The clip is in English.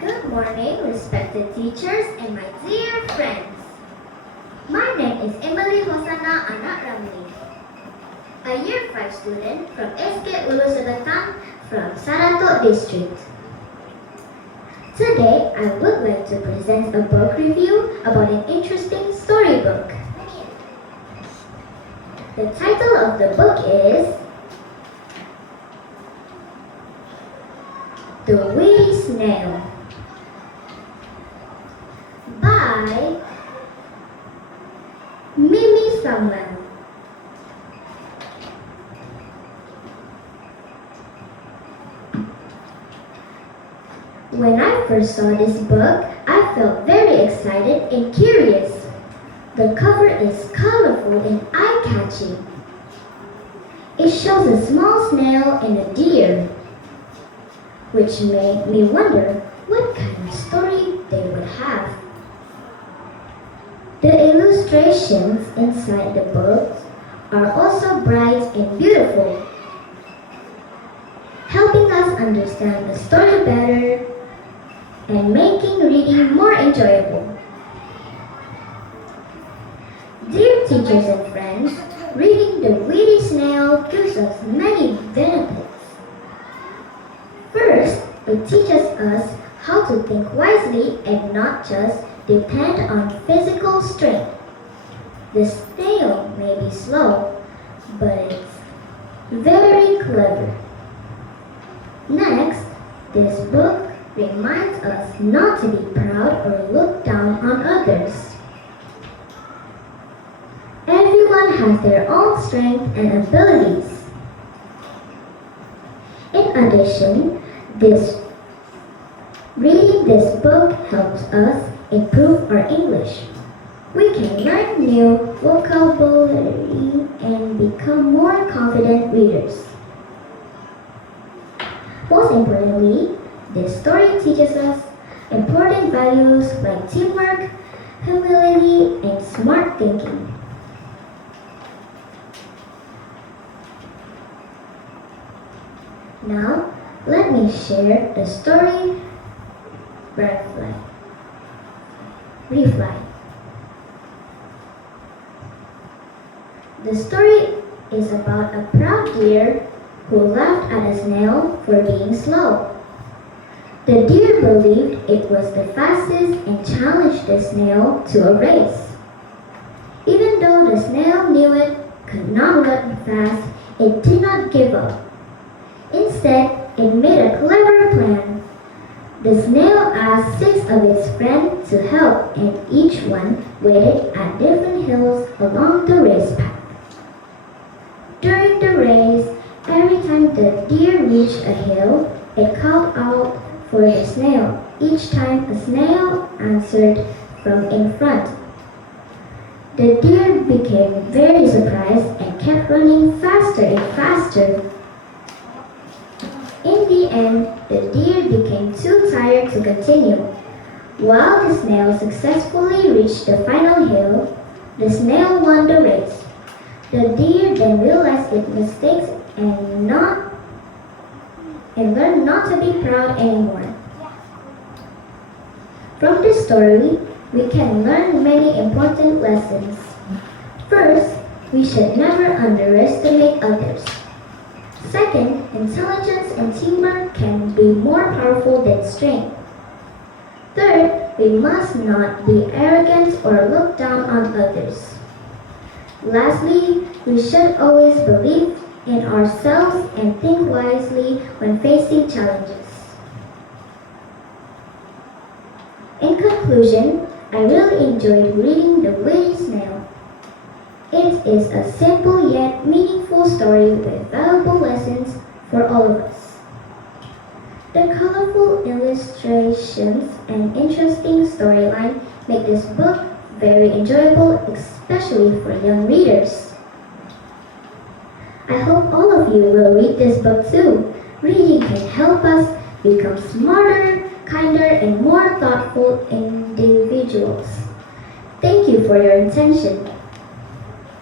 Good morning, respected teachers and my dear friends. My name is Hosanna, anak Ramli, a Year 5 student from SK Uluselatan from Sarawak district. Today, I would like to present a book review about an interesting storybook. The title of the book is The Witty Snail by Samuel. When I first saw this book, I felt very excited and curious. The cover is colorful and eye-catching. It shows a small snail and a deer, which made me wonder what kind of story they would have. The illustrations inside the book are also bright and beautiful, helping us understand the story better and making reading more enjoyable. Dear teachers and friends, reading The Witty Snail gives us many benefits. First, it teaches us how to think wisely and not just depend on physical strength. The snail may be slow, but it's very clever. Next, this book reminds us not to be proud or look down on others. Everyone has their own strengths and abilities. In addition, reading this book helps us improve our English. We can learn new vocabulary and become more confident readers. Most importantly, this story teaches us important values like teamwork, humility, and smart thinking. Now, let me share the story Reply. The story is about a proud deer who laughed at a snail for being slow. The deer believed it was the fastest and challenged the snail to a race. Even though the snail knew it could not run fast, it did not give up. Instead, it made a clever plan. The snail asked 6 of its friends to help, and each one waited at different hills along the race path. During the race, every time the deer reached a hill, it called out for the snail. Each time a snail answered from in front. The deer became very surprised and kept running faster and faster. In the end, the deer became too tired to continue. While the snail successfully reached the final hill, the snail won the race. The deer then realized its mistakes and learned not to be proud anymore. From this story, we can learn many important lessons. First, we should never underestimate others. Second, intelligence and teamwork can be more powerful than strength. Third, we must not be arrogant or look down on others. Lastly, we should always believe in ourselves and think wisely when facing challenges. In conclusion, I really enjoyed reading The Witty Snail. It is a simple yet meaningful story with valuable lessons for all of us. The colorful illustrations and interesting storyline make this book very enjoyable, especially for young readers. I hope all of you will read this book too. Reading can help us become smarter, kinder, and more thoughtful individuals. Thank you for your attention.